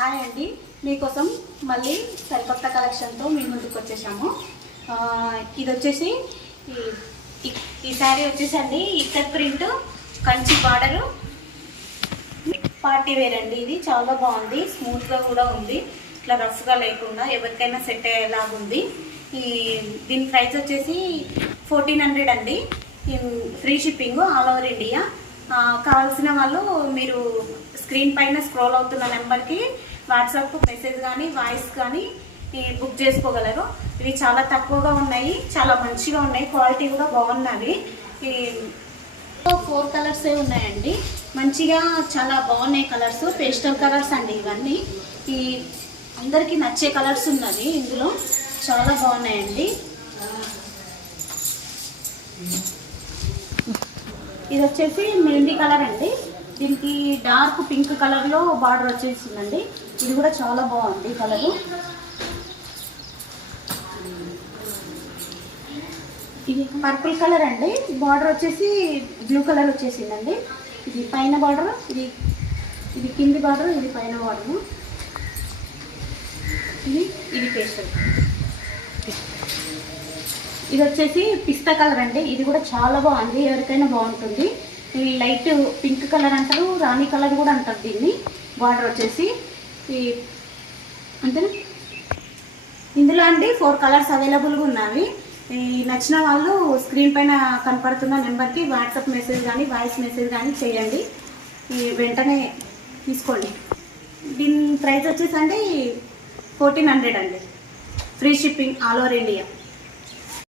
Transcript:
Hi అండి. మీకోసం మళ్ళీ సరికొత్త కలెక్షన్తో మీ ముందుకు వచ్చేసాము. ఇది వచ్చేసి ఈ- ఈ- శారీ వచ్చేసి అండి print Kanchi border. Party wear అండి ఇది. చాలా బాగుంది. స్మూత్గా కూడా ఉంది. ఇట్లా రఫ్గా లేకుండా ఎవరికైనా సెట్ అయ్యేలాగా ఉంది. ఈ దీని ప్రైస్ వచ్చేసి ఫోర్టీన్ హండ్రెడ్ అండి. Free shipping all over India. కావాల్సిన వాళ్ళు మీరు స్క్రీన్ పైన స్క్రోల్ అవుతున్న నెంబర్కి వాట్సాప్ మెసేజ్ కానీ వాయిస్ కానీ ఈ, బుక్ చేసుకోగలరు. ఇవి చాలా తక్కువగా ఉన్నాయి చాలా మంచిగా ఉన్నాయి క్వాలిటీ కూడా బాగున్నవి ఈ ఫోర్ కలర్స్ ఉన్నాయండి. మంచిగా చాలా బాగున్నాయి కలర్స్ పేస్టల్ కలర్స్ అండి ఇవన్నీ. ఈ అందరికీ నచ్చే కలర్స్ ఉన్నది ఇందులో. చాలా బాగున్నాయండి. ఇది వచ్చేసి మెహందీ కలర్ అండి. దీనికి డార్క్ పింక్ కలర్లో బార్డర్ వచ్చేసిందండి. ఇది కూడా చాలా బాగుంది కలరు. ఇది పర్పుల్ కలర్ అండి. బార్డర్ వచ్చేసి బ్లూ కలర్ వచ్చేసిందండి. ఇది పైన బార్డర్ ఇది ఇది కింది బార్డర్ ఇది పైన బార్డర్. ఇది ఇది పేస్టల్. ఇది వచ్చేసి పిస్తా కలర్ అండి. ఇది కూడా చాలా బాగుంది. ఎవరికైనా బాగుంటుంది. ఈ లైట్ పింక్ కలర్ అంటారు రాణి కలర్ కూడా అంటారు దీన్ని. బార్డర్ వచ్చేసి ఈ అంతేనా ఇందులో అండి ఫోర్ కలర్స్ అవైలబుల్గా ఉన్నవి. ఈ నచ్చిన వాళ్ళు స్క్రీన్ పైన కనపడుతున్న నెంబర్కి వాట్సాప్ మెసేజ్ కానీ వాయిస్ మెసేజ్ కానీ చేయండి. ఈ వెంటనే తీసుకోండి. దీని ప్రైస్ వచ్చేసి అండి ఫోర్టీన్ హండ్రెడ్ అండి. Free shipping all over India